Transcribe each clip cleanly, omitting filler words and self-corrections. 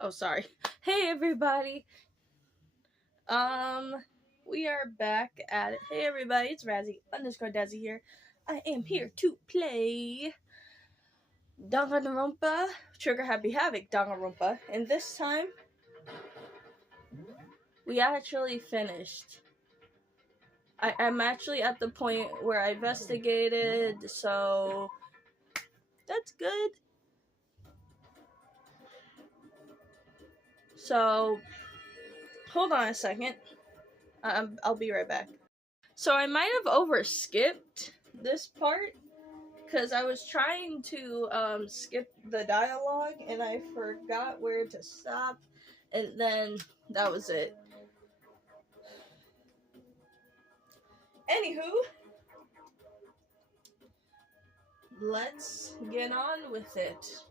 Oh, sorry. Hey, everybody. We are back at it. Hey, everybody. It's Razzie_Dazzy here. I am here to play Danganronpa, Trigger Happy Havoc Danganronpa. And this time, we actually finished. I'm actually at the point where I investigated, so that's good. So, hold on a second. I'll be right back. So I might have overskipped this part because I was trying to skip the dialogue and I forgot where to stop, and then that was it. Anywho, let's get on with it.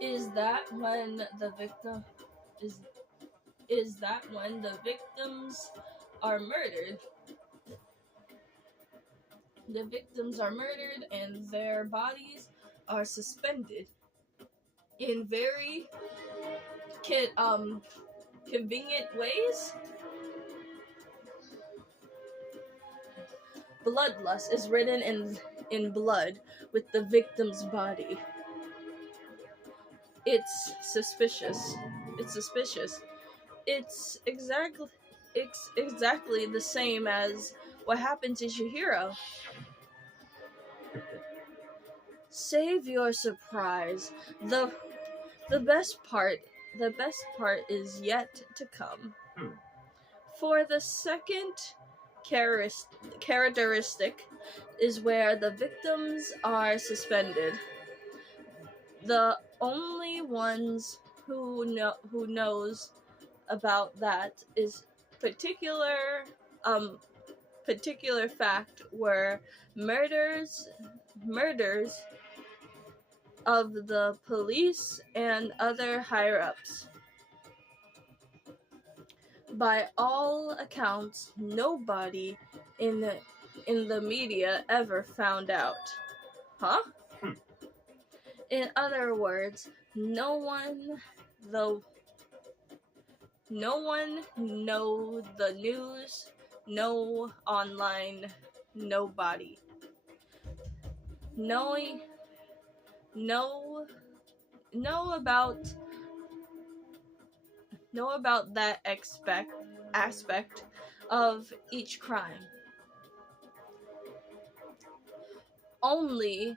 Is that when the victims are murdered? The victims are murdered and their bodies are suspended in very convenient ways. Bloodlust is written in blood with the victim's body. It's suspicious. It's exactly the same as what happened to Chihiro. Save your surprise. The best part is yet to come. For the second characteristic is where the victims are suspended. The only ones who knows about that is particular fact were murders of the police and other higher-ups. By all accounts, nobody in the media ever found out. Huh? In other words, no one know the news, no online, nobody. Know about that aspect of each crime. Only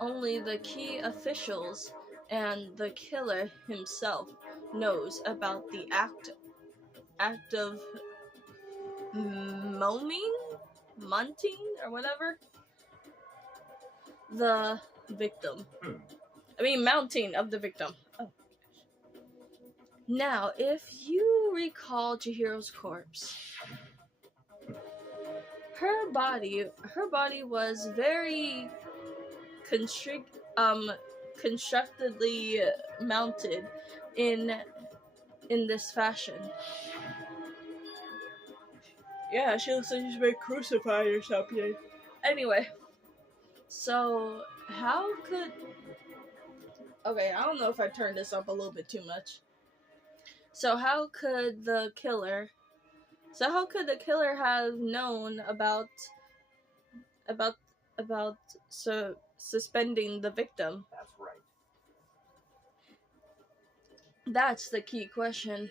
the key officials and the killer himself knows about the act of mounting or whatever the victim. Mounting of the victim. Oh. Now, if you recall Chihiro's corpse, her body was very constructedly mounted in this fashion. Yeah, she looks like she's been crucified or something. Anyway, so how could... Okay, I don't know if I turned this up a little bit too much. So how could the killer have known about suspending the victim? That's right. That's the key question.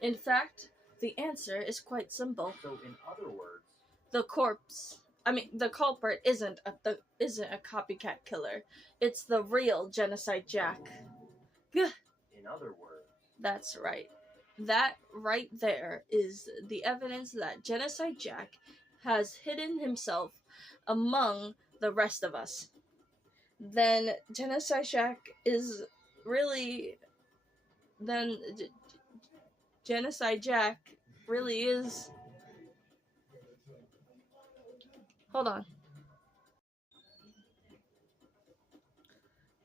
In fact, the answer is quite simple. So, in other words, the culprit isn't a copycat killer. It's the real Genocide Jack. In other words, that's right. That right there is the evidence that Genocide Jack has hidden himself among the rest of us. Then Genocide Jack is really... Genocide Jack really is... Hold on.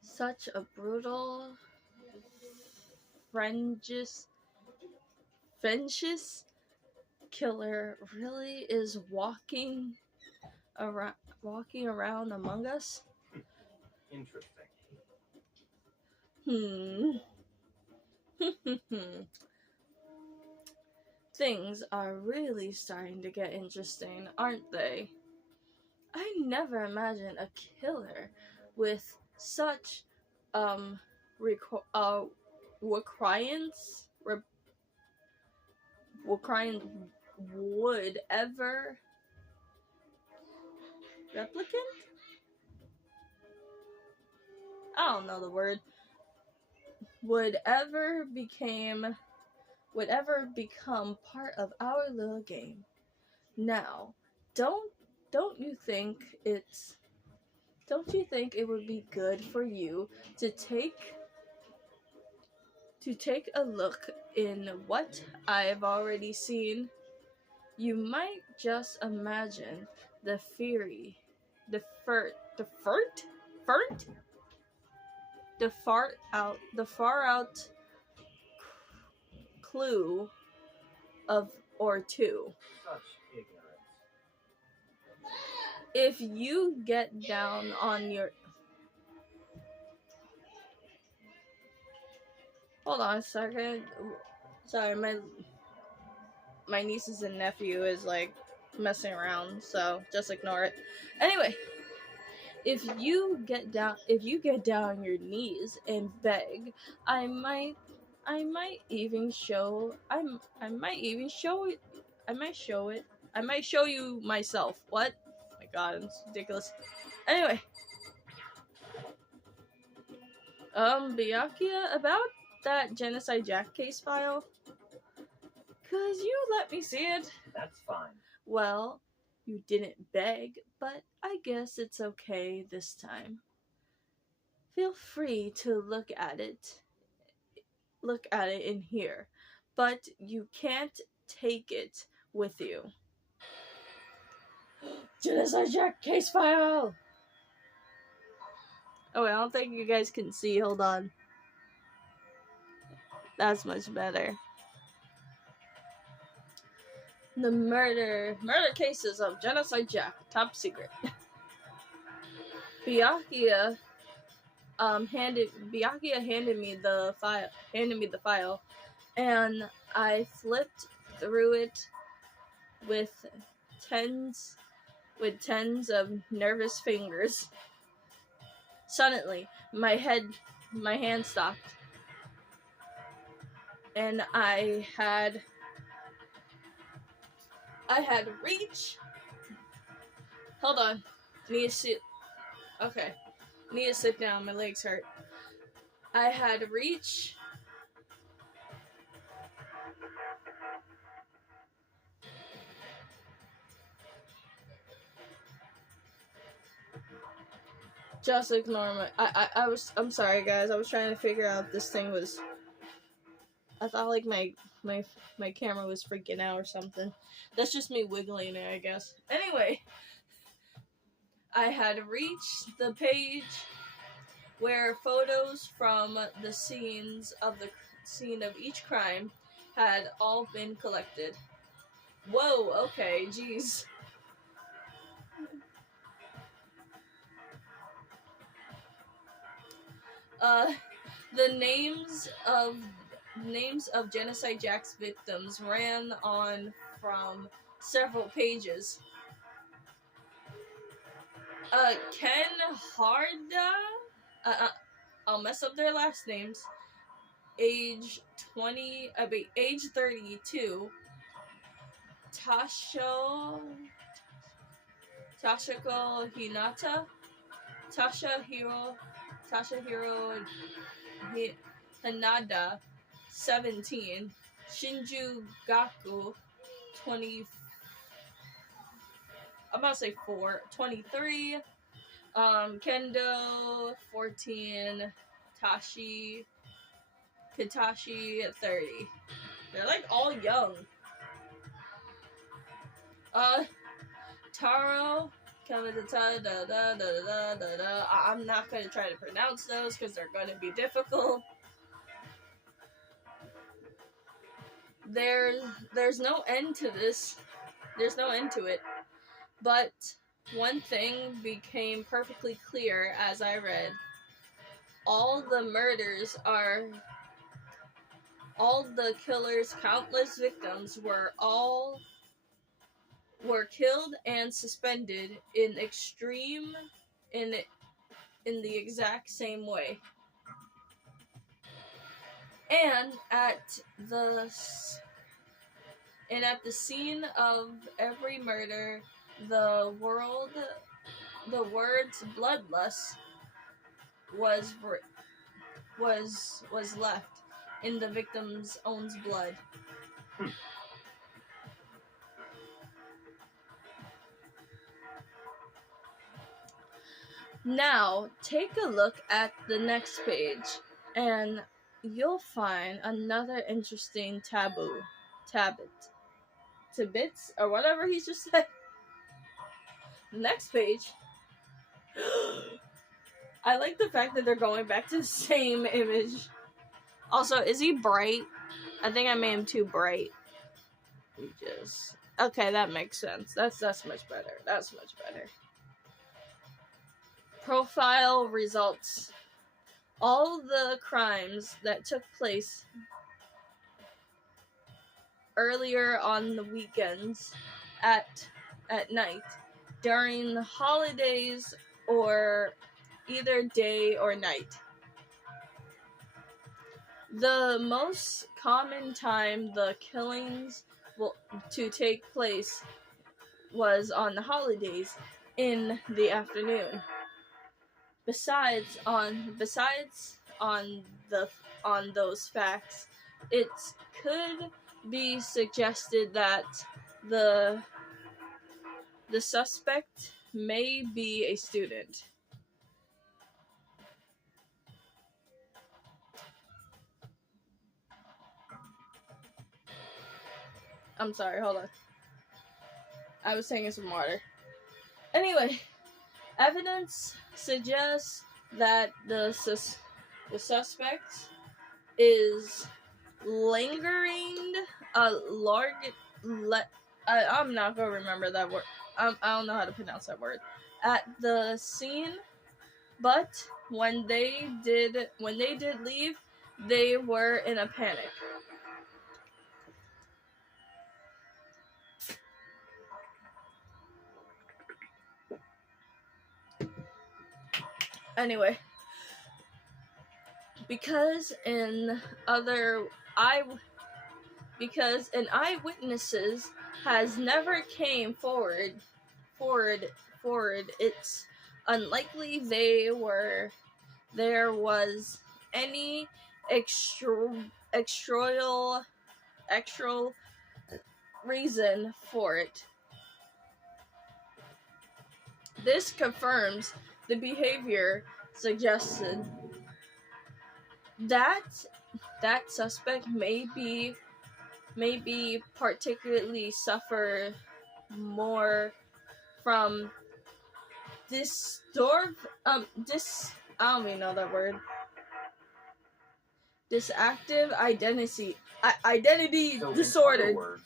Such a brutal, French's killer really is walking walking around among us? Interesting. Things are really starting to get interesting, aren't they? I never imagined a killer with such requirements would ever replicant? I don't know the word. Would ever become part of our little game. Now, don't you think it would be good for you to take a look in what I've already seen? You might just imagine the fury, the far out clue of or two. Such ignorance. If you get down on your... Hold on a second. Sorry, my nieces and nephew is like messing around, so just ignore it. Anyway, if you get down on your knees and beg, I might even show you myself. What? Oh my god, it's ridiculous. Anyway, Byakuya, about that Genocide Jack case file, could you let me see it? That's fine. Well, you didn't beg, but I guess it's okay this time. Feel free to look at it in here, but you can't take it with you. Genocide Jack case file! Oh, I don't think you guys can see. Hold on. That's much better. The murder cases of Genocide Jack, top secret. Byakuya handed me the file, and I flipped through it with tens of nervous fingers. Suddenly, my hand stopped, and I had reach. Hold on, need to sit. Okay, need to sit down. My legs hurt. I had reach. Just ignore me. I'm sorry, guys. I was trying to figure out if this thing was... I thought like my camera was freaking out or something. That's just me wiggling it, I guess. Anyway, I had reached the page where photos from the scene of each crime had all been collected. Whoa, okay, jeez. The names of Genocide Jack's victims ran on from several pages. Ken Harda, I'll mess up their last names. Age 32. Tashiko Hinata. Tashahiro Hanada, 17. Shinju Gaku, 20. I'm about to say 23. Kendo, 14. Katashi, 30. They're like all young. Taro, I'm not going to try to pronounce those because they're going to be difficult. There's no end to this. There's no end to it. But one thing became perfectly clear as I read. All the killer's countless victims were killed and suspended in the exact same way. And at the scene of every murder, the words bloodlust was left in the victim's own blood. Now, take a look at the next page, and you'll find another interesting tidbits, or whatever he just said. Next page. I like the fact that they're going back to the same image. Also, is he bright? I think I made him too bright. Okay, that makes sense. That's much better. That's much better. Profile results. All the crimes that took place earlier on the weekends at night, during the holidays, or either day or night. The most common time the killings to take place was on the holidays in the afternoon. Besides on those facts, it could be suggested that the suspect may be a student. I'm sorry, hold on. I was taking some water. Anyway, evidence suggests that the suspect is lingering I'm not gonna remember that word. I don't know how to pronounce that word. At the scene, but when they did leave, they were in a panic. Anyway, because an eyewitnesses has never came forward, it's unlikely there was any extra reason for it. This confirms the behavior suggested that suspect may be particularly suffer more from I don't even know that word. Disactive identity disorder.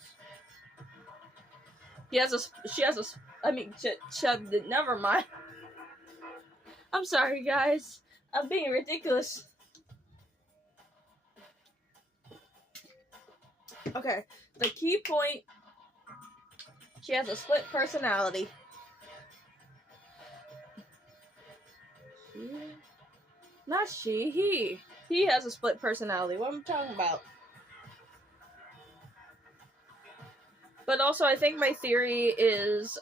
Never mind. I'm sorry, guys. I'm being ridiculous. Okay, the key point. She has a split personality. He has a split personality. What am I talking about? But also, I think my theory is,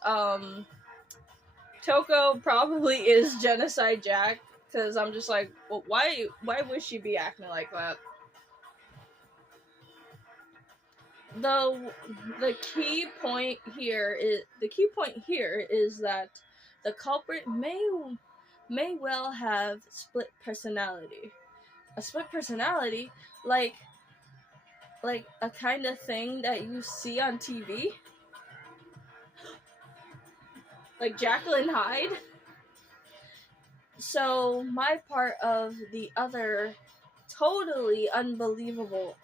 Toko probably is Genocide Jack, because I'm just like, well, why would she be acting like that? The key point here is that the culprit may well have split personality. A split personality, like a kind of thing that you see on TV, like Jacqueline Hyde. So my part of the other totally unbelievable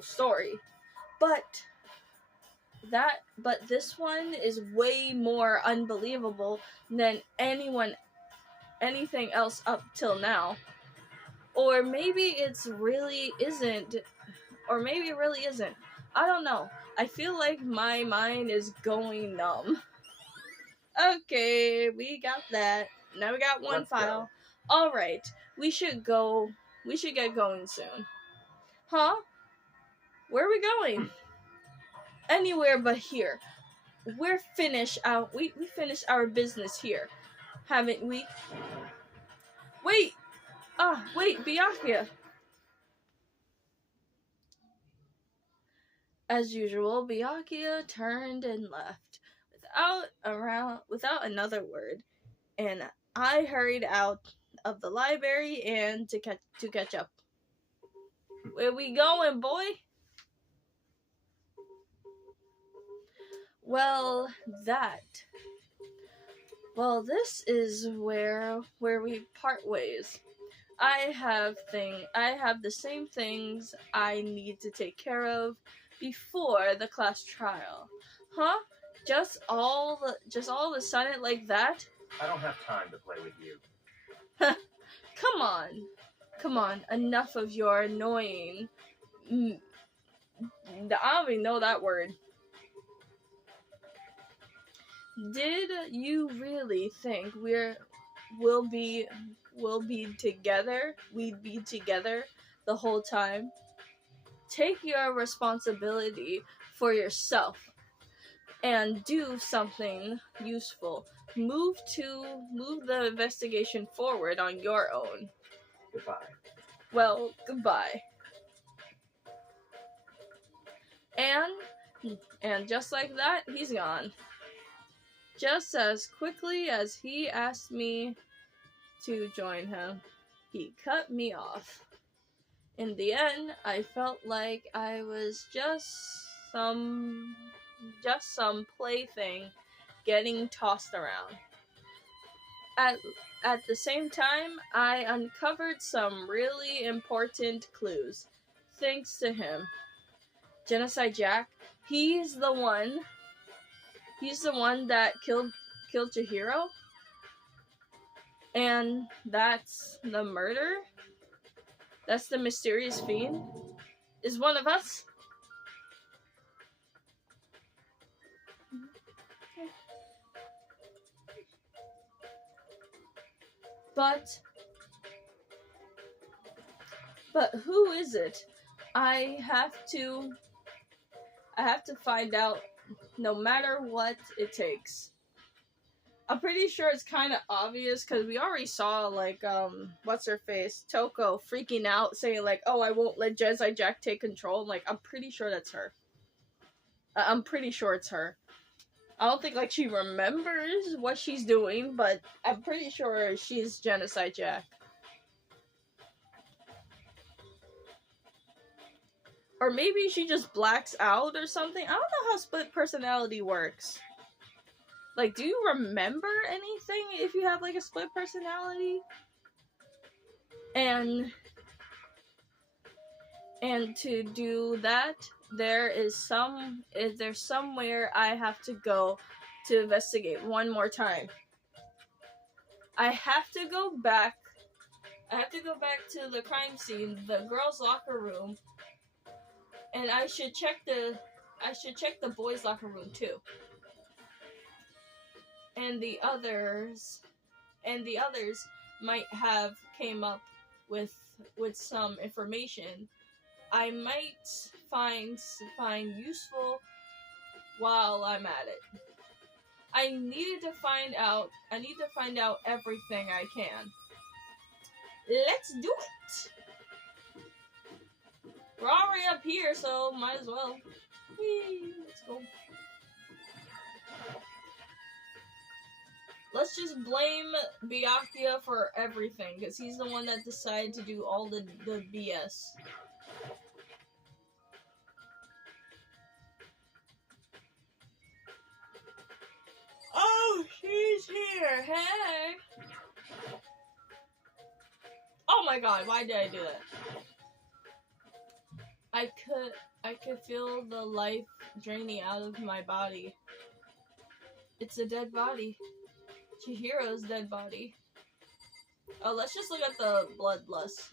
story, but but this one is way more unbelievable than anything else up till now. Or maybe it's really isn't, or maybe it really isn't. I don't know. I feel like my mind is going numb. Okay, we got that. Now we got one Let's file. Alright, we should go. We should get going soon. Huh? Where are we going? Anywhere but here. We're finished out. We finished our business here, haven't we? Wait! Wait, Byakuya. As usual, Byakuya turned and left without another word, and I hurried out of the library and to catch up. Where we going, boy? Well, this is where we part ways. I have the same things I need to take care of before the class trial. Huh? Just all of a sudden like that? I don't have time to play with you. Come on, enough of your annoying. I don't even know that word. Did you really think we'll be together? We'd be together the whole time? Take your responsibility for yourself and do something useful. Move the investigation forward on your own. Goodbye. Well, goodbye. And just like that, he's gone. Just as quickly as he asked me to join him, he cut me off. In the end, I felt like I was just some plaything getting tossed around. At the same time, I uncovered some really important clues. Thanks to him. Genocide Jack, he's the one that killed Chihiro. And that's the murder? That's the mysterious fiend? Is one of us? But who is it? I have to find out no matter what it takes. I'm pretty sure it's kind of obvious because we already saw, like, what's her face? Toko freaking out saying, like, oh, I won't let Genocide Jack take control. Like, I'm pretty sure that's her. I'm pretty sure it's her. I don't think, like, she remembers what she's doing, but I'm pretty sure she's Genocide Jack. Or maybe she just blacks out or something. I don't know how split personality works. Like, do you remember anything if you have, like, a split personality? And to do that, there's somewhere I have to go to investigate one more time. I have to go back to the crime scene, the girls' locker room, and I should check the boys' locker room too. And the others might have came up with some information I might find useful while I'm at it. I need to find out everything I can. Let's do it. We're already up here, so might as well. Whee, let's go. Let's just blame Byakuya for everything, because he's the one that decided to do all the BS. Oh, she's here. Hey. Oh my god, why did I do that? I can feel the life draining out of my body. It's a dead body. Chihiro's dead body. Oh, let's just look at the bloodlust.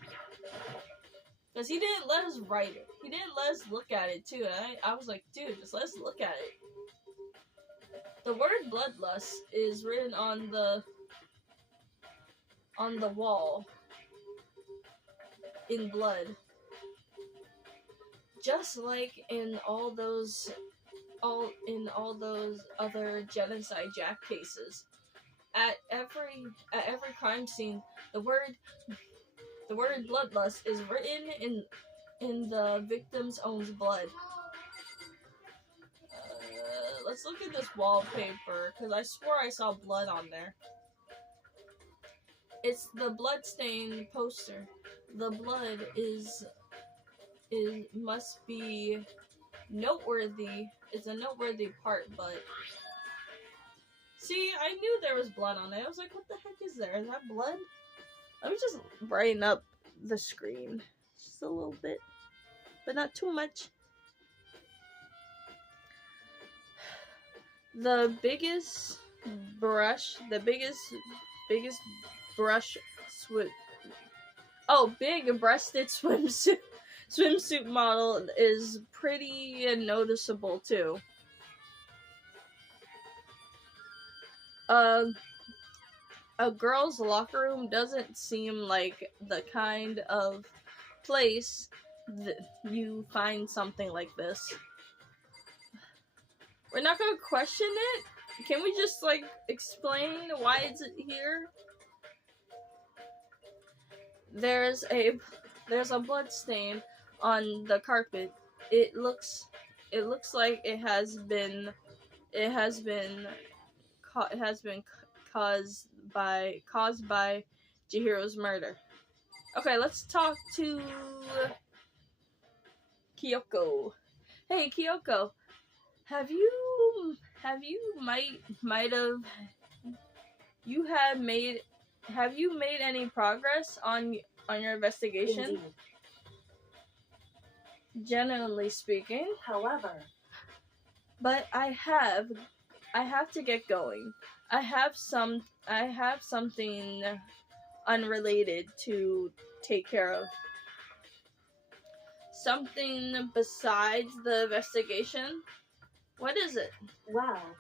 Because he didn't let us write it. He didn't let us look at it, too. And I was like, dude, just let's look at it. The word bloodlust is written on the wall in blood. Just like in all those other genocide jack cases. At every crime scene, the word bloodlust is written in the victim's own blood. Let's look at this wallpaper, because I swore I saw blood on there. It's the bloodstained poster. The blood must be noteworthy. It's a noteworthy part, but see, I knew there was blood on it. I was like, what the heck is there? Is that blood? Let me just brighten up the screen just a little bit, but not too much. The biggest brush big-breasted swimsuit model is pretty noticeable too. A girl's locker room doesn't seem like the kind of place that you find something like this. We're not gonna question it? Can we just, like, explain why it's here? There's a blood stain on the carpet. It looks like it has been caused by Chihiro's murder. Okay, let's talk to Kyoko. Hey, Kyoko, have you made any progress on your investigation? Indeed. Generally speaking. However, but I have to get going. I have something unrelated to take care of. Something besides the investigation? What is it? well,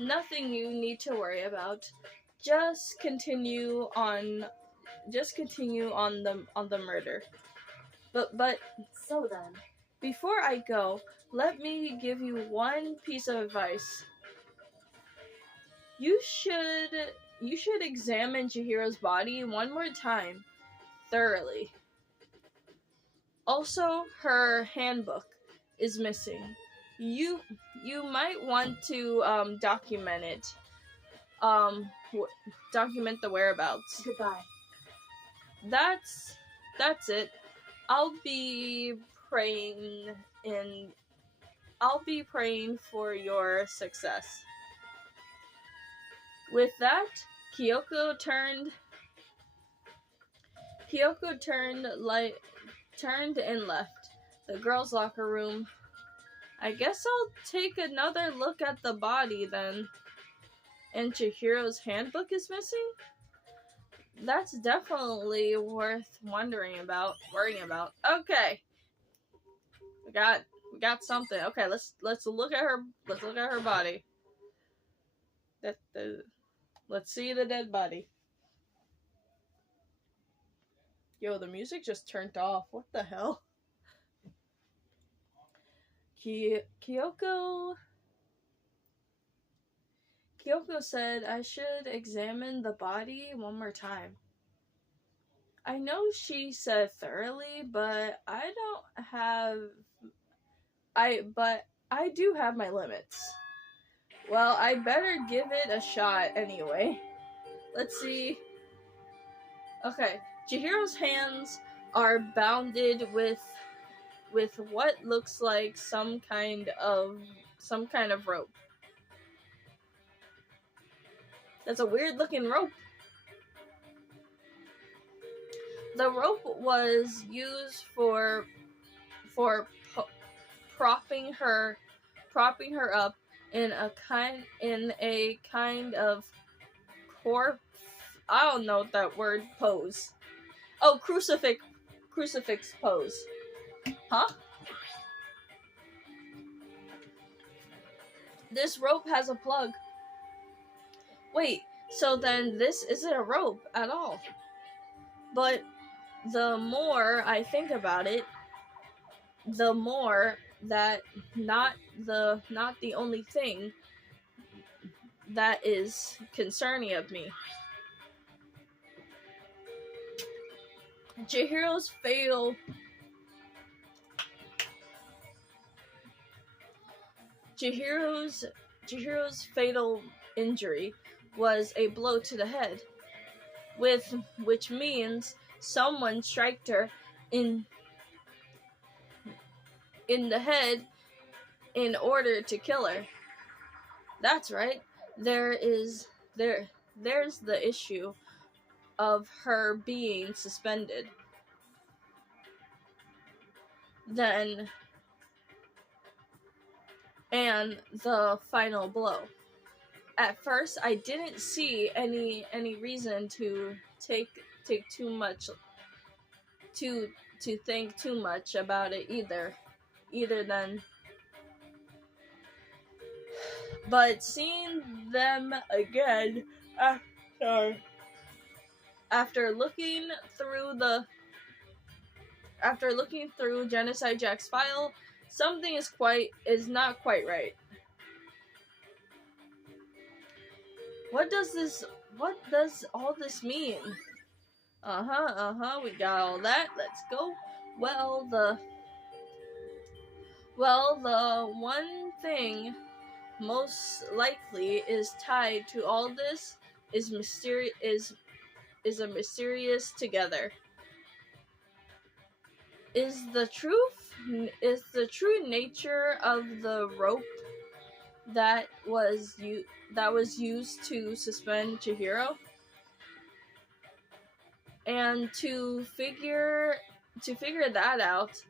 Nothing you need to worry about. Just continue on the murder. But so then, before I go, let me give you one piece of advice. You should examine Chihiro's body one more time, thoroughly. Also, her handbook is missing. You might want to document it. Document the whereabouts. goodbye. That's it. I'll be praying for your success. With that, Kyoko turned and left the girls' locker room. I guess I'll take another look at the body then. And Chihiro's handbook is missing? That's definitely worth worrying about. Okay. We got something. Okay, let's look at her body. Let's see the dead body. Yo, the music just turned off. What the hell? Kyoko said I should examine the body one more time. I know she said thoroughly, but I do have my limits. Well, I better give it a shot anyway. Let's see. Okay, Chihiro's hands are bounded with what looks like some kind of rope. That's a weird looking rope. The rope was used for propping her up in a kind of corpse. I don't know what that word pose. Oh, crucifix pose. Huh? This rope has a plug. Wait, so then this isn't a rope at all. But the more I think about it, the more that not the only thing that is concerning of me. Chihiro's fatal injury was a blow to the head, which means someone struck her in the head in order to kill her. That's right. There's the issue of her being suspended. Then and the final blow. At first, I didn't see any reason to take too much to think too much about it either then. But seeing them again after looking through Genocide Jack's file, something is not quite right. What does all this mean? We got all that. Let's go. Well, the one thing most likely is tied to all this is a mysterious together. Is the true nature of the rope that was used to suspend Chihiro? And to figure that out,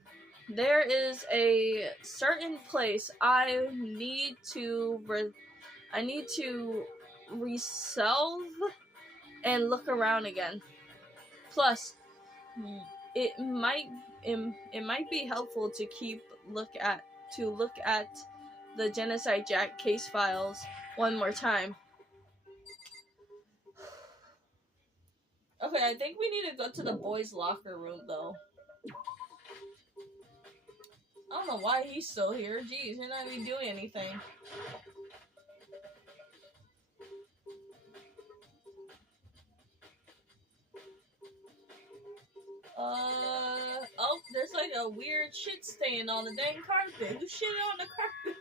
there is a certain place I need to resolve and look around again. Plus, it might be helpful to look at the Genocide Jack case files one more time. Okay, I think we need to go to the boys' locker room, though. I don't know why he's still here. Jeez, you're not even doing anything. Oh, there's like a weird shit stain on the dang carpet. Who shit on the carpet?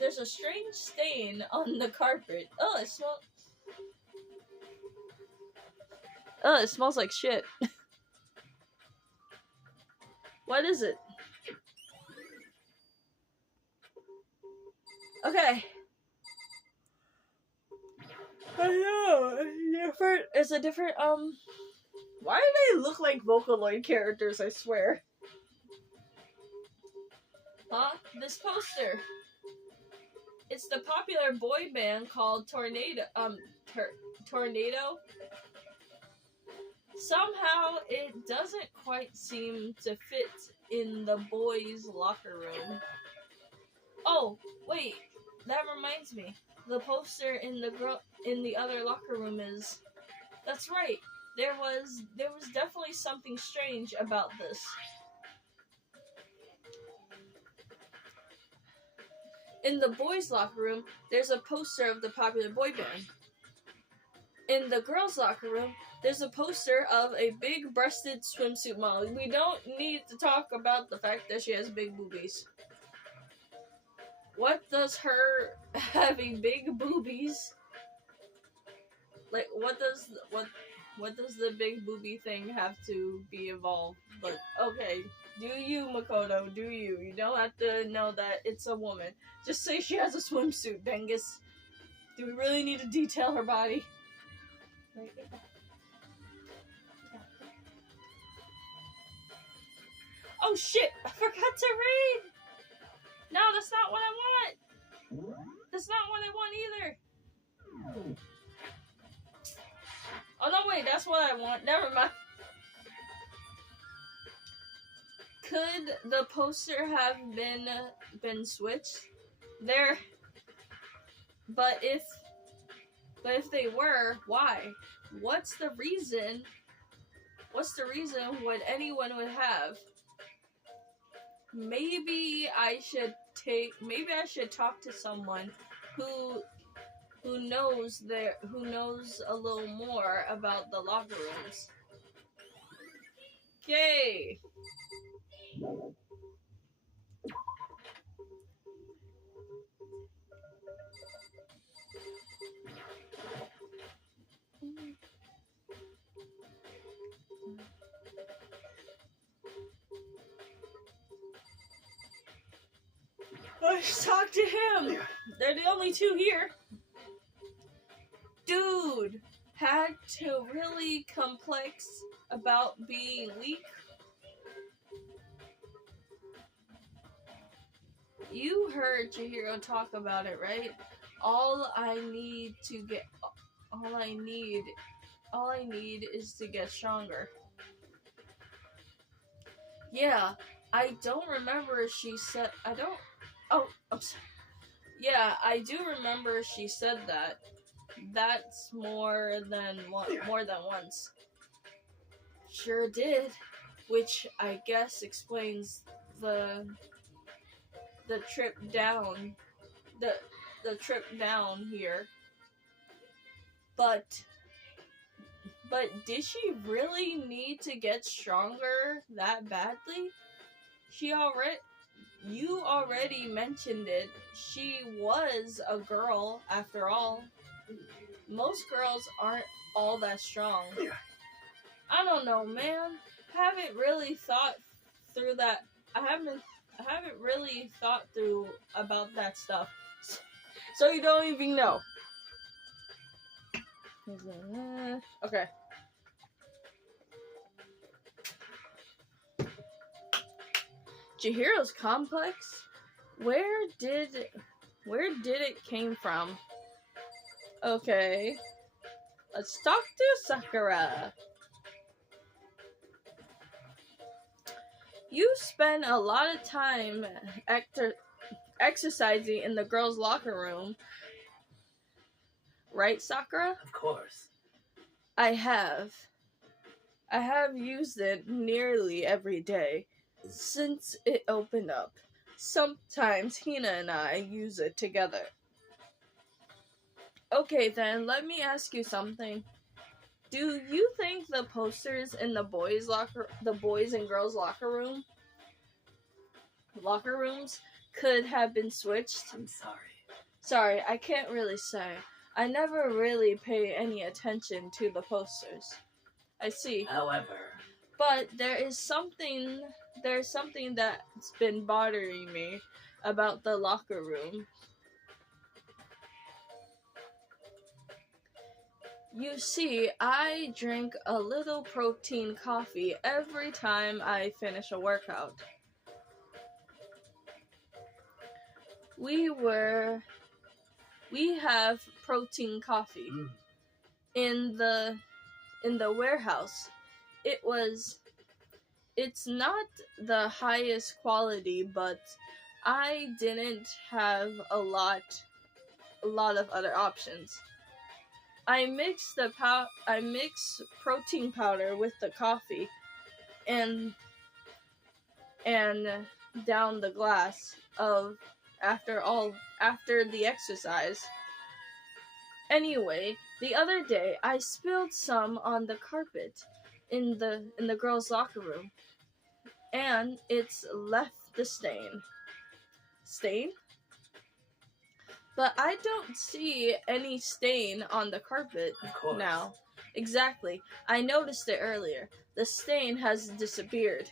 There's a strange stain on the carpet. Oh, it smells like shit. What is it? Okay. I know. It's a different, why do they look like Vocaloid characters, I swear? Huh? This poster. It's the popular boy band called Tornado. Tornado? Somehow, it doesn't quite seem to fit in the boys' locker room. Oh, wait. That reminds me. The poster in the other locker room is... That's right. There was definitely something strange about this. In the boys' locker room, there's a poster of the popular boy band. In the girls' locker room, there's a poster of a big-breasted swimsuit model. We don't need to talk about the fact that she has big boobies. What does her having big boobies? Like, what does the big booby thing have to be involved? But okay, do you, Makoto? Do you? You don't have to know that it's a woman. Just say she has a swimsuit, Bengus. Do we really need to detail her body? Oh shit! I forgot to read! No, that's not what I want! That's not what I want either! Oh no, wait, that's what I want. Never mind. Could the poster have been switched? There. But if they were, why? What's the reason? What's the reason what anyone would have? Maybe I should talk to someone who knows a little more about the locker rooms. Okay. Let's talk to him. They're the only two here. Dude had to really complex about being weak. You heard Chihiro talk about it, right? All I need is to get stronger. Yeah, I don't remember if she said I'm sorry. Yeah, I do remember she said that. That's more than once. Sure did, which I guess explains the trip down, the trip down here. But did she really need to get stronger that badly? You already mentioned it. She was a girl after all. Most girls aren't all that strong. I don't know, man. Haven't really thought through that. I haven't really thought through about that stuff. So you don't even know. Okay. Chihiro's complex? Where did it came from? Okay. Let's talk to Sakura. You spend a lot of time exercising in the girls' locker room, right, Sakura? Of course. I have used it nearly every day since it opened up. Sometimes Hina and I use it together. Okay then, let me ask you something. Do you think the posters in the boys and girls locker rooms could have been switched? I'm sorry. Sorry, I can't really say. I never really pay any attention to the posters. I see. However, but there's something that's been bothering me about the locker room. You see, I drink a little protein coffee every time I finish a workout. We have protein coffee in the warehouse. It's not the highest quality, but I didn't have a lot of other options. I mix protein powder with the coffee and down the glass after the exercise. Anyway, the other day I spilled some on the carpet in the girls' locker room, and it's left the stain. Stain? But I don't see any stain on the carpet now. Exactly. I noticed it earlier. The stain has disappeared.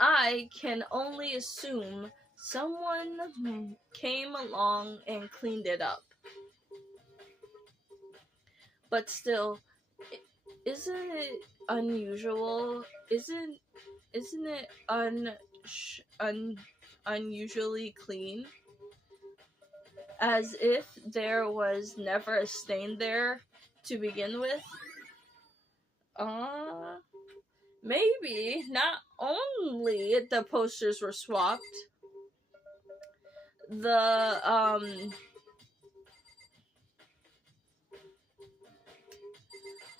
I can only assume someone came along and cleaned it up. But still, isn't it unusual? isn't it unusually clean? As if there was never a stain there to begin with? Maybe. Not only the posters were swapped, the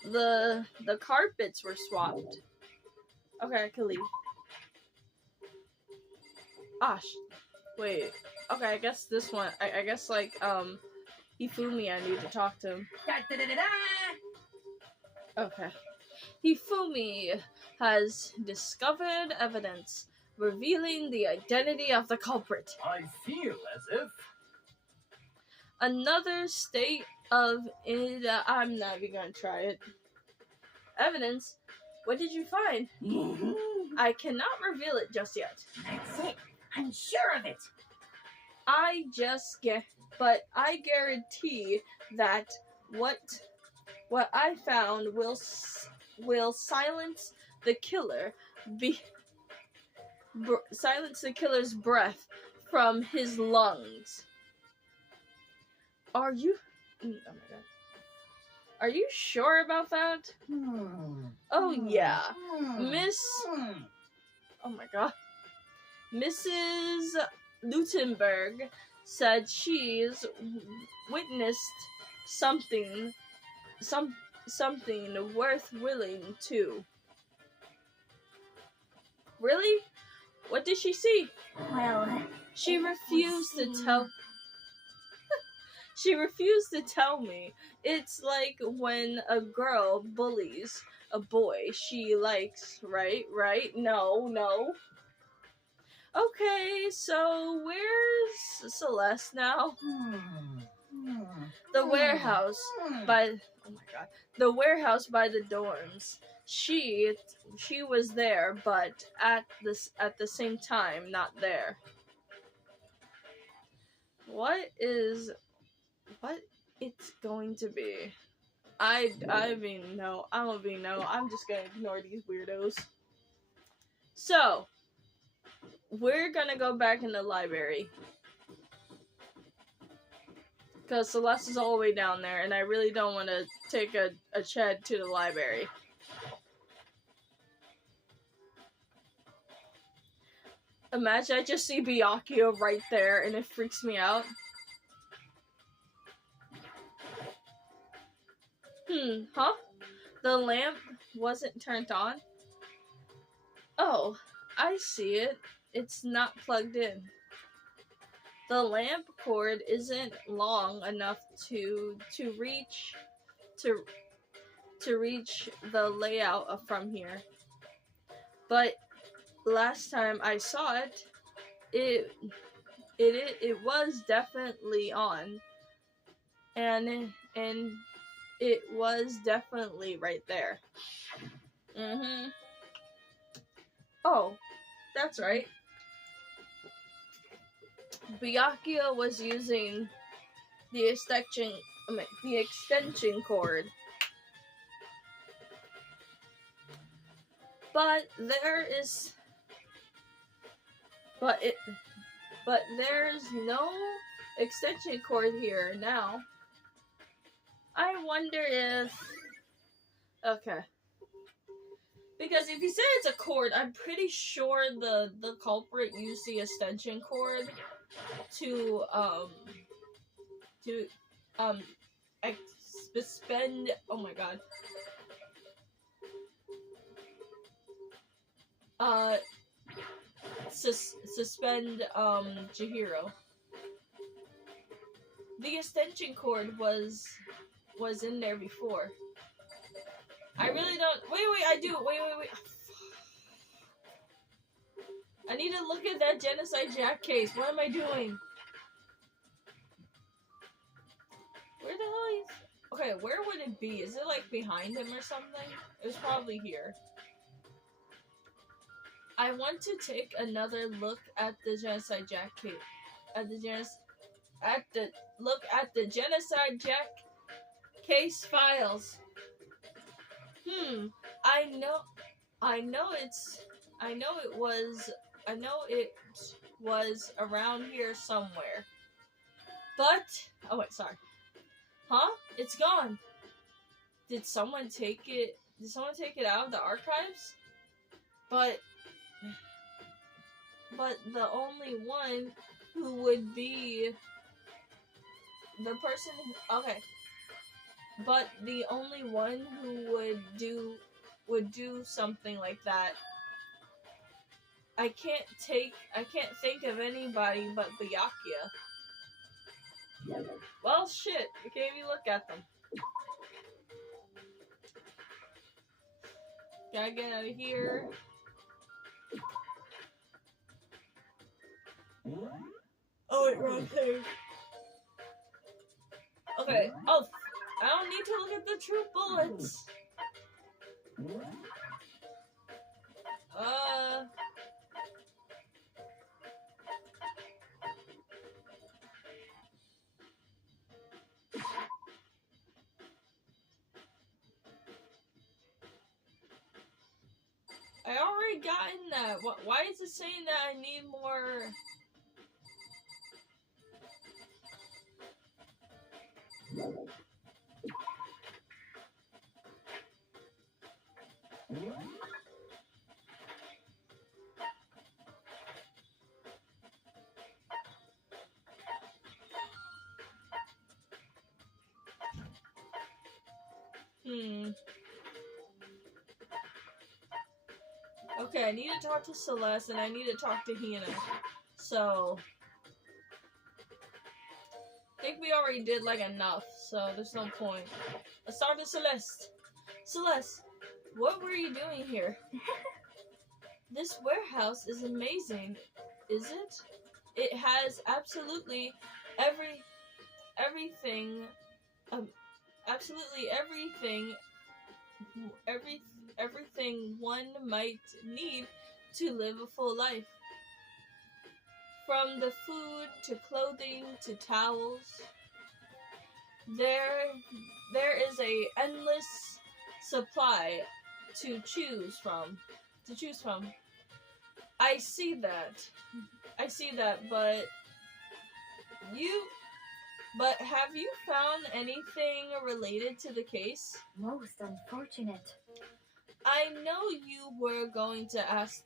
the carpets were swapped. Okay, I can leave. Wait. Okay, I guess this one. I guess like Hifumi, I need to talk to him. Okay. Hifumi has discovered evidence revealing the identity of the culprit. I feel as if Another state of I'm not even gonna try it. Evidence? What did you find? I cannot reveal it just yet. That's it. I'm sure of it. But I guarantee that what I found will silence the killer. Silence the killer's breath from his lungs. Are you? Oh my god. Are you sure about that? Oh yeah, Miss. Oh my god. Mrs. Lutenberg said she's witnessed something worth willing to. Really? What did she see? Well, She refused to tell. She refused to tell me. It's like when a girl bullies a boy she likes, right? No. Okay, so where's Celeste now? The warehouse by the warehouse by the dorms. She was there, but at the same time not there. What it's going to be? I mean no. I don't mean no. I'm just gonna ignore these weirdos. So we're gonna go back in the library. Because Celeste is all the way down there, and I really don't want to take a Ched to the library. Imagine I just see Byakuya right there, and it freaks me out. Huh? The lamp wasn't turned on? Oh, I see it. It's not plugged in. The lamp cord isn't long enough to reach the layout from here. But last time I saw it, it was definitely on, and it was definitely right there. Oh, that's right. Byakuya was using the extension cord. But there's no extension cord here now. I wonder if... Okay. Because if you say it's a cord, I'm pretty sure the culprit used the extension cord to suspend... Oh my god. Suspend Chihiro. The extension cord was in there before. I really don't. Wait, I do. Wait. I need to look at that Genocide Jack case. What am I doing? Where the hell is... Okay, where would it be? Is it like behind him or something? It was probably here. I want to take another look at the Genocide Jack case. Look at the Genocide Jack case files. I know I know it was around here somewhere. But oh wait, sorry. Huh? It's gone. Did someone take it? Did someone take it out of the archives? But the only one who would be the person who, okay. But the only one who would do something like that. I can't think of anybody but Byakuya. Well, shit, you can't even look at them. Gotta get out of here. Oh, wait, wrong thing. Okay, oh, I don't need to look at the true bullets. I already gotten that. Why is it saying that I need more? Okay, I need to talk to Celeste and I need to talk to Hina. So I think we already did like enough, so there's no point. Let's talk to Celeste. Celeste, what were you doing here? This warehouse is amazing, is it? It has absolutely everything, everything one might need to live a full life. From the food to clothing to towels, there is a endless supply to choose from. I see that, but have you found anything related to the case? Most unfortunate. I know you were going to ask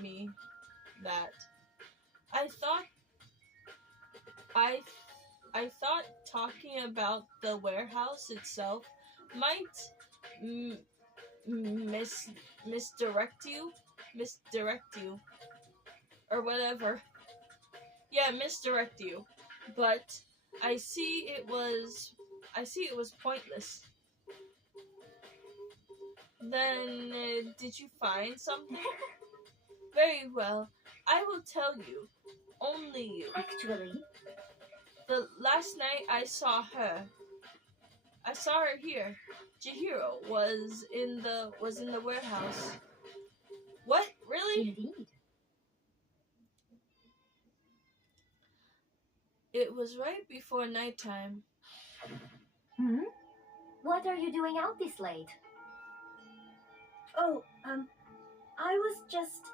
me that. I thought talking about the warehouse itself might misdirect you, or whatever. Yeah, misdirect you. But I see it was pointless. Then, did you find something? Very well. I will tell you. Only you. Actually, the last night I saw her here. Chihiro was in the warehouse. What? Really? Indeed. It was right before nighttime. What are you doing out this late? Oh, I was just...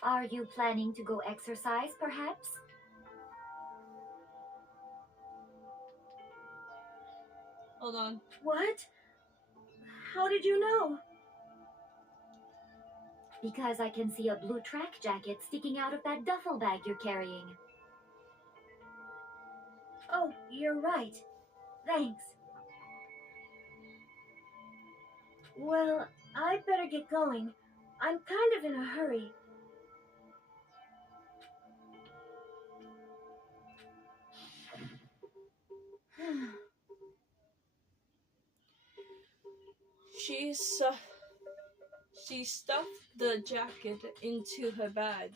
Are you planning to go exercise, perhaps? Hold on. What? How did you know? Because I can see a blue track jacket sticking out of that duffel bag you're carrying. Oh, you're right. Thanks. Well, I'd better get going. I'm kind of in a hurry. She stuffed the jacket into her bag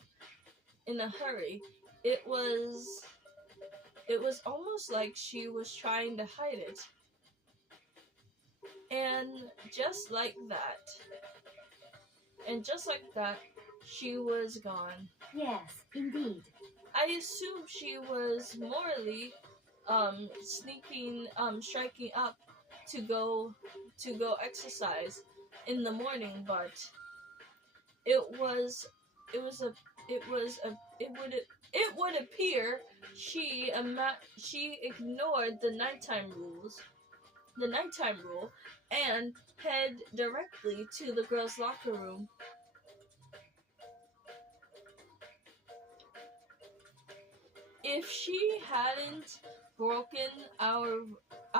in a hurry. It was almost like she was trying to hide it. And just like that, she was gone. Yes, indeed. I assume she was morally striking up to go exercise, in the morning, but it would appear she ignored the nighttime rule, and head directly to the girls' locker room. If she hadn't broken our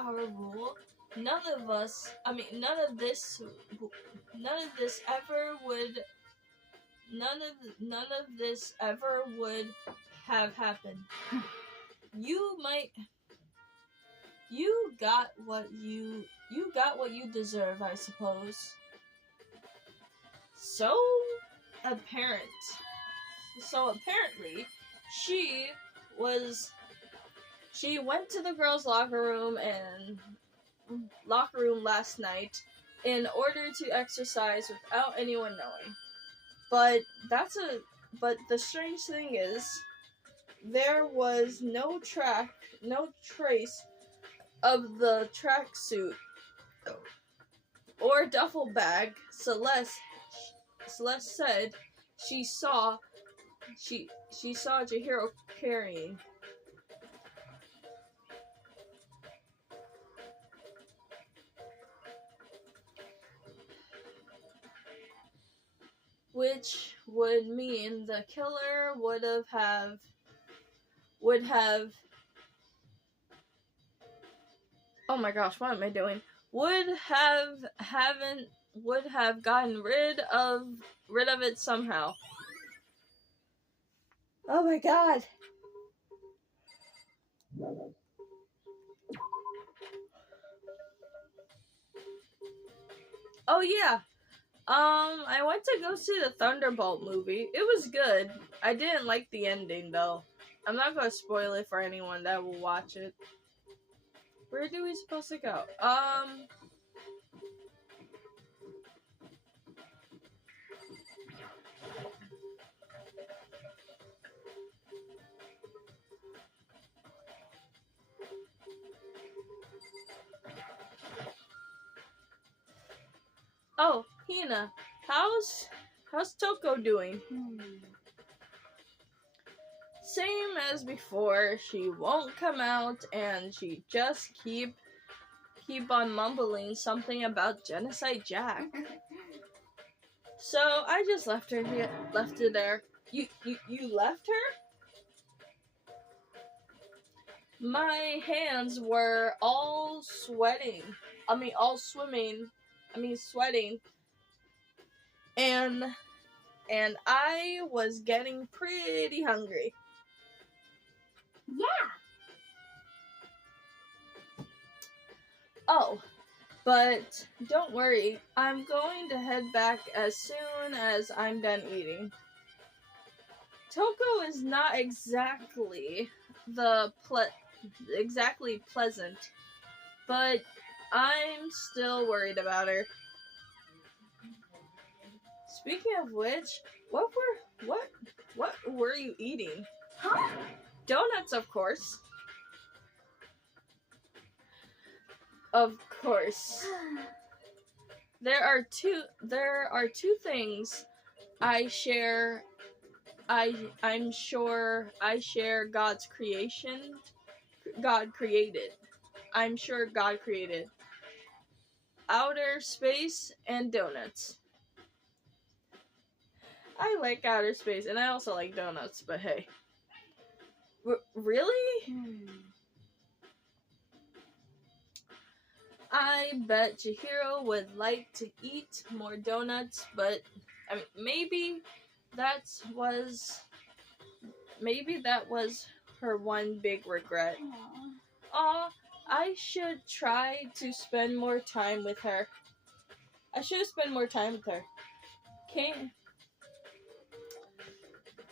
rule, none of this ever would have happened. You got what you deserve, I suppose. So apparently she went to the girls' locker room last night in order to exercise without anyone knowing. But the strange thing is, there was no trace of the tracksuit or duffel bag Celeste said she saw Chihiro carrying. Which would mean the killer would have oh my gosh, what am I doing? Would have gotten rid of it somehow. Oh my god. Oh yeah. I went to go see the Thunderbolt movie. It was good. I didn't like the ending though. I'm not gonna spoil it for anyone that will watch it. Where do we supposed to go? Oh, Hina, how's Toko doing? Same as before. She won't come out, and she just keep on mumbling something about Genocide Jack. So I just left her there. You left her? My hands were all sweating. Sweating. And I was getting pretty hungry. Yeah. Oh, but don't worry. I'm going to head back as soon as I'm done eating. Toko is not exactly pleasant, but I'm still worried about her. Speaking of which, what were you eating? Huh? Donuts, of course. Of course. There are two things I share. I'm sure I share God's creation. God created. I'm sure God created outer space and donuts. I like outer space, and I also like donuts, but hey. Really? I bet Chihiro would like to eat more donuts, but maybe that was her one big regret. Aw, I should try to spend more time with her.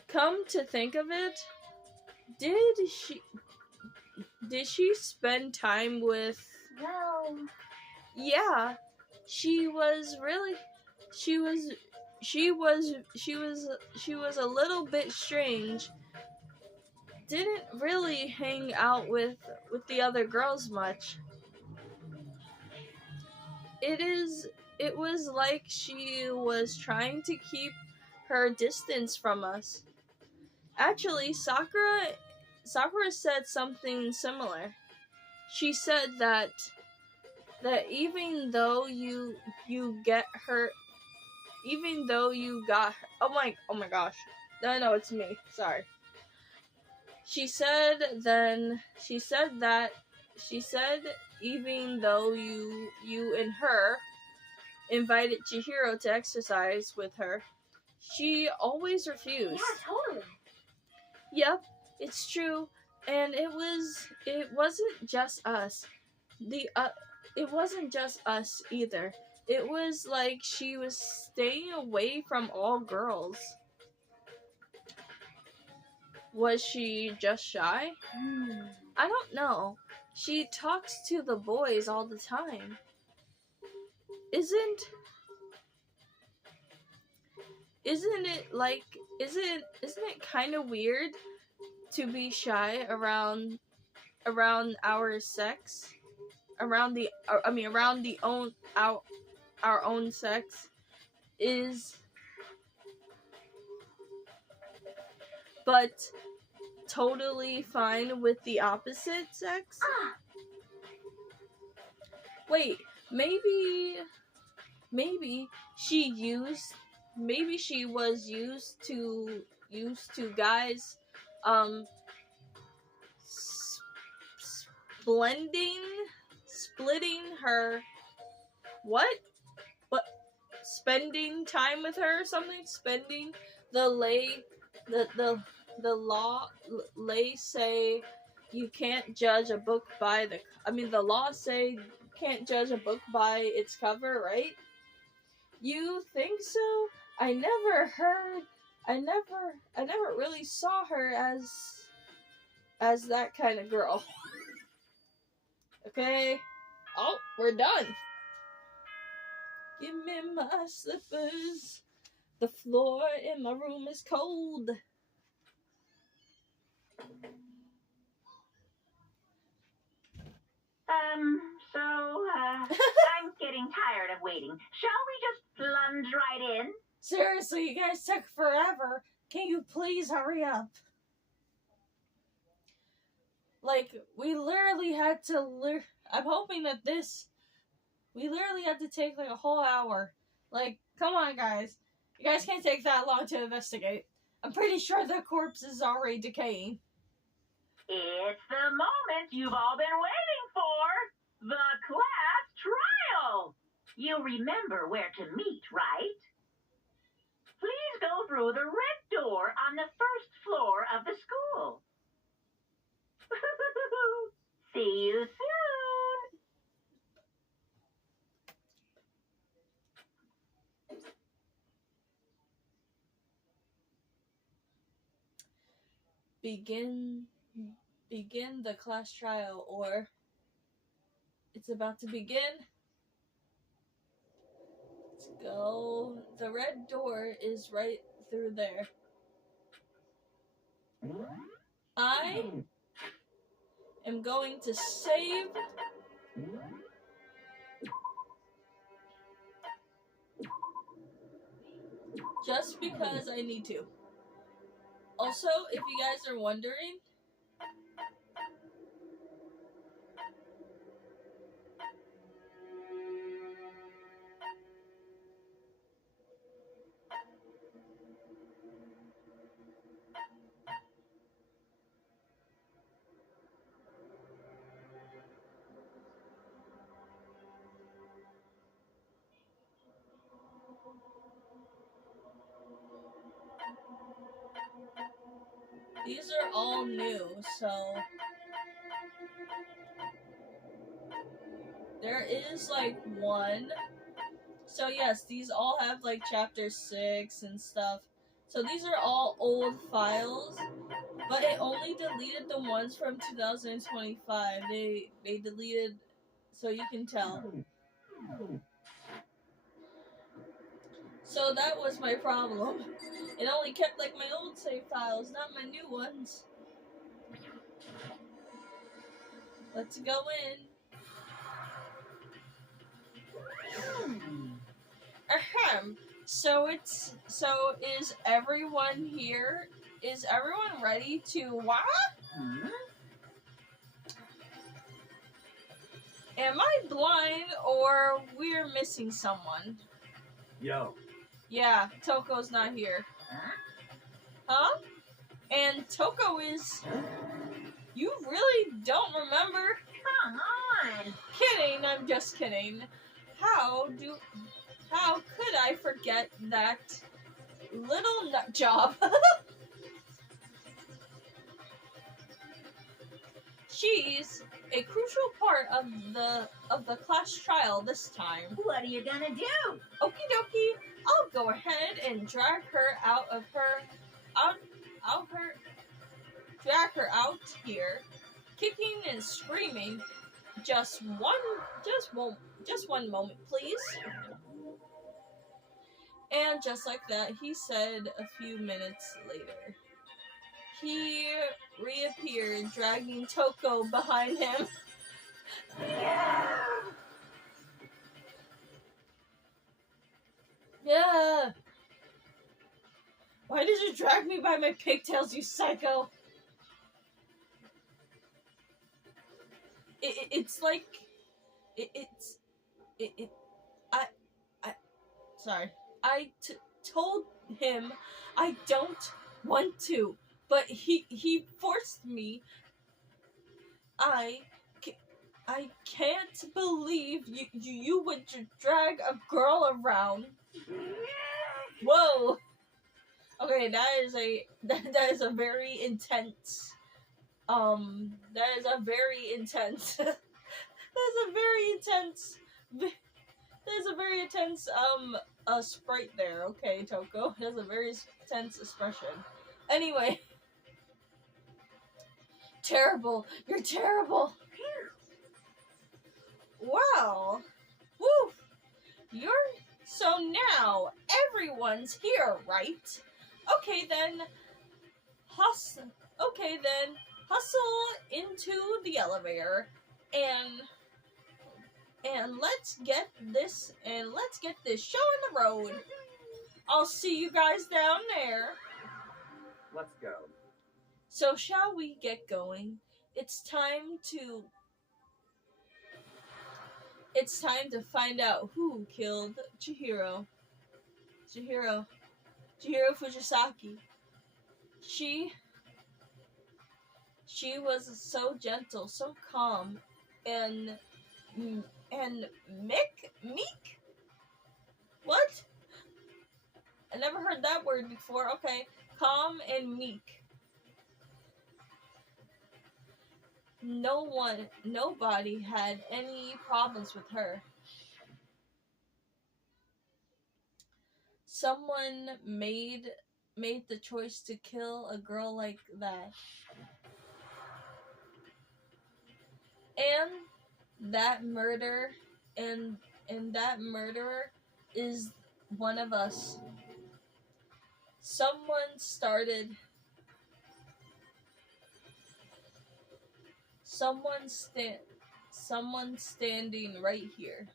Come to think of it, did she spend time with... Well... Yeah, she was a little bit strange. Didn't really hang out with the other girls much. It it was like she was trying to keep her distance from us. Actually, Sakura said something similar. She said that even though you get hurt, even though you got, oh my gosh, no, it's me, sorry. She said even though you and her invited Chihiro to exercise with her, she always refused. Yeah, totally. Yep, it's true, and it wasn't just us. It wasn't just us either. It was like she was staying away from all girls. Was she just shy? I don't know. She talks to the boys all the time. Isn't it kind of weird to be shy around our sex? Around our own sex is, but totally fine with the opposite sex? Wait, maybe she was used to guys splitting her, what? But spending time with her or something? Spending the law lay say you can't judge a book by the law say you can't judge a book by its cover, right? You think so? I never really saw her as that kind of girl. Okay. Oh, we're done. Give me my slippers. The floor in my room is cold. I'm getting tired of waiting. Shall we just plunge right in? Seriously, you guys took forever. Can you please hurry up? Like, we literally had to I'm hoping that we literally had to take like a whole hour. Like, come on, guys. You guys can't take that long to investigate. I'm pretty sure the corpse is already decaying. It's the moment you've all been waiting for. The class trial. You remember where to meet, right? Please go through the red door on the first floor of the school. See you soon. Begin the class trial, or it's about to begin. Let's go. The red door is right through there. I am going to save just because I need to. Also, if you guys are wondering, these are all new, so there is like one. So yes, these all have like chapter 6 and stuff. So these are all old files, but it only deleted the ones from 2025. They deleted, so you can tell. So that was my problem. It only kept like my old save files, not my new ones. Let's go in. Ahem. So is everyone here? Is everyone ready to what? Hmm? Am I blind or we're missing someone? Yo. Yeah, Toko's not here. Huh? And Toko is... You really don't remember? Come on. Kidding, I'm just kidding. How could I forget that little nut job? She's a crucial part of the class trial this time. What are you gonna do? Okie dokie, I'll go ahead and drag her out here, kicking and screaming. Just one moment, please. And just like that, he said a few minutes later. He reappeared, dragging Toko behind him. Yeah. Why did you drag me by my pigtails, you psycho? It's like... Sorry. I told him I don't want to, but he forced me. I can't believe you would drag a girl around. Whoa. Okay, that is a very intense. That is a very intense. There's a very intense sprite there. Okay, Toko. There's a very tense expression. Anyway. Terrible. You're terrible. Wow. Woo. So now everyone's here, right? Okay then. Hustle into the elevator and let's get this show on the road. I'll see you guys down there. Let's go. So shall we get going? It's time to find out who killed Chihiro Fujisaki. She was so gentle, so calm, and meek? What? I never heard that word before. Okay, calm and meek. Nobody had any problems with her. Someone made the choice to kill a girl like that. And that murderer is one of us. Someone standing right here.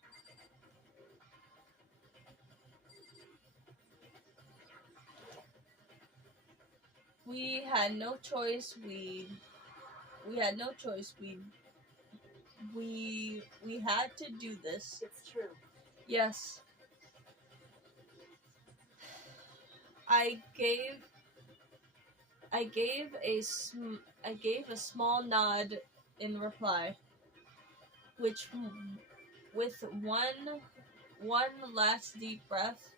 We had no choice. We had no choice. We had to do this. It's true. Yes. I gave a small nod in reply, which with one last deep breath,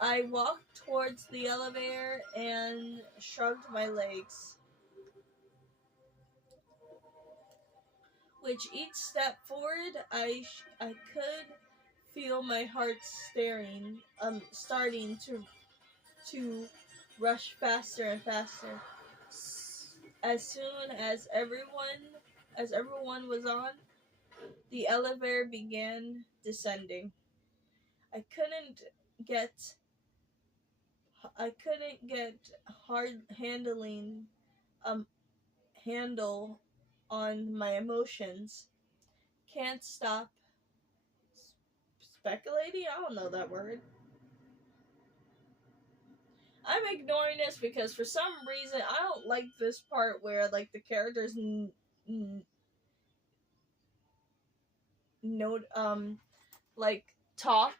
I walked towards the elevator and shrugged my legs. Which each step forward, I could feel my heart starting to rush faster and faster. As soon as everyone was on, the elevator began descending. I couldn't get hard handle on my emotions. Can't stop speculating? I don't know that word. I'm ignoring this because for some reason I don't like this part where like the characters like talk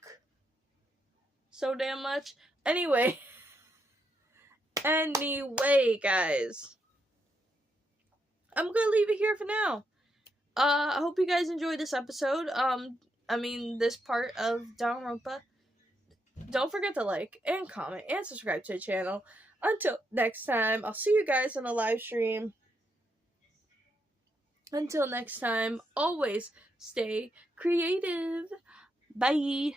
so damn much. Anyway, guys, I'm gonna leave it here for now. I hope you guys enjoyed this episode. This part of Danganronpa. Don't forget to like and comment and subscribe to the channel. Until next time, I'll see you guys in a live stream. Until next time, always stay creative. Bye.